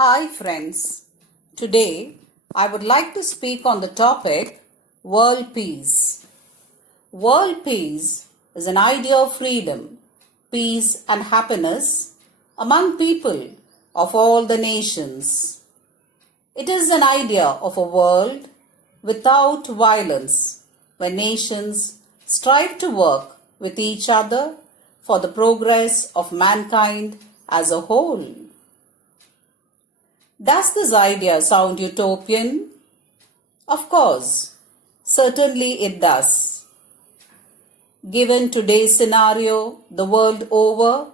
Hi friends, today I would like to speak on the topic World Peace. World peace is an idea of freedom, peace and happiness among people of all the nations. It is an idea of a world without violence where nations strive to work with each other for the progress of mankind as a whole. Does this idea sound utopian? Of course, certainly it does. Given today's scenario, the world over,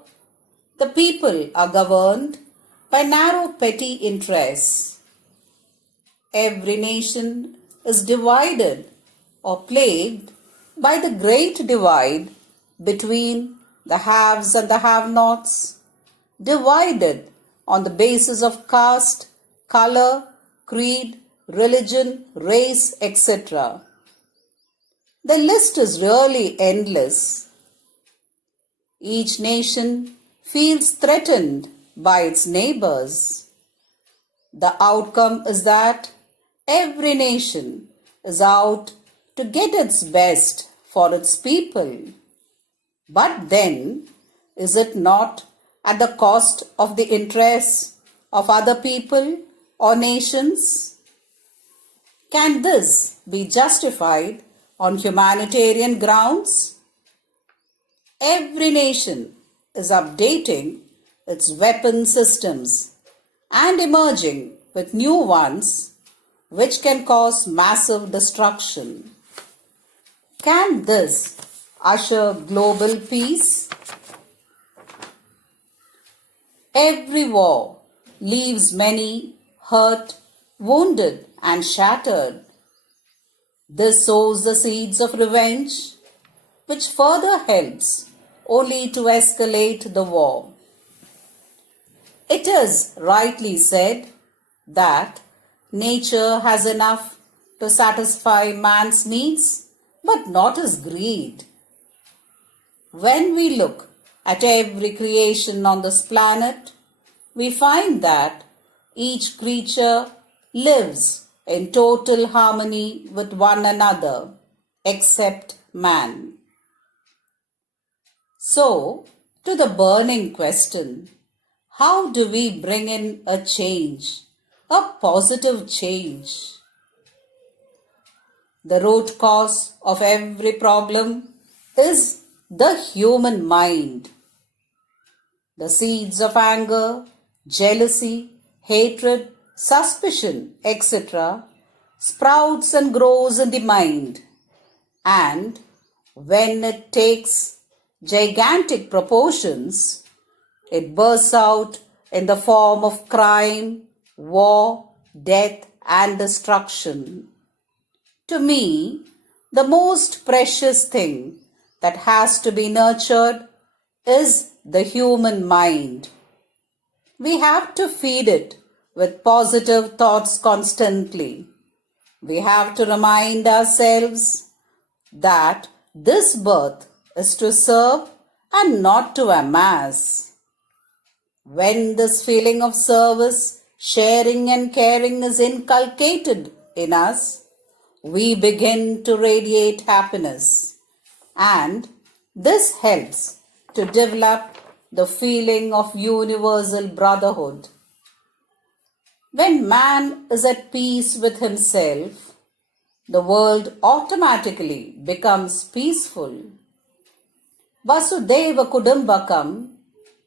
the people are governed by narrow petty interests. Every nation is divided or plagued by the great divide between the haves and the have-nots, divided on the basis of caste, color, creed, religion, race, etc. The list is really endless. Each nation feels threatened by its neighbors. The outcome is that every nation is out to get its best for its people. But then, is it not at the cost of the interests of other people or nations? Can this be justified on humanitarian grounds? Every nation is updating its weapon systems and emerging with new ones which can cause massive destruction. Can this usher global peace? Every war leaves many hurt, wounded, and shattered. This sows the seeds of revenge, which further helps only to escalate the war. It is rightly said that nature has enough to satisfy man's needs, but not his greed. When we look at every creation on this planet, we find that each creature lives in total harmony with one another, except man. So, to the burning question, how do we bring in a change, a positive change? The root cause of every problem is the human mind. The seeds of anger, jealousy, hatred, suspicion, etc. sprouts and grows in the mind, and when it takes gigantic proportions, it bursts out in the form of crime, war, death, and destruction. To me, the most precious thing that has to be nurtured is the human mind. We have to feed it with positive thoughts constantly. We have to remind ourselves that this birth is to serve and not to amass. When this feeling of service, sharing and caring is inculcated in us, we begin to radiate happiness, and this helps to develop the feeling of universal brotherhood. When man is at peace with himself, the world automatically becomes peaceful. Vasudhaiva Kudumbakam,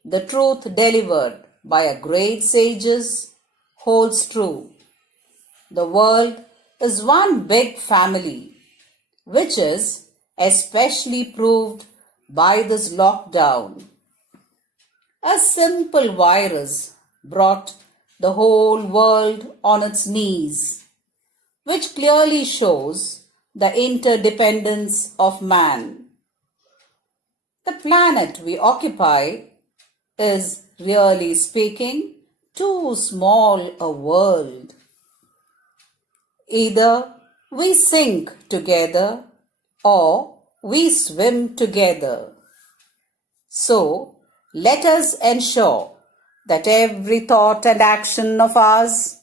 the truth delivered by a great sages, holds true. The world is one big family, which is especially proved by this lockdown. A simple virus brought the whole world on its knees, which clearly shows the interdependence of man. The planet we occupy is, really speaking, too small a world. Either we sink together or we swim together. So, let us ensure that every thought and action of ours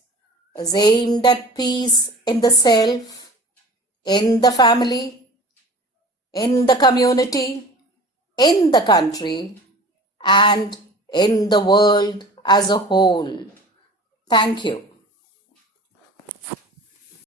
is aimed at peace in the self, in the family, in the community, in the country, and in the world as a whole. Thank you.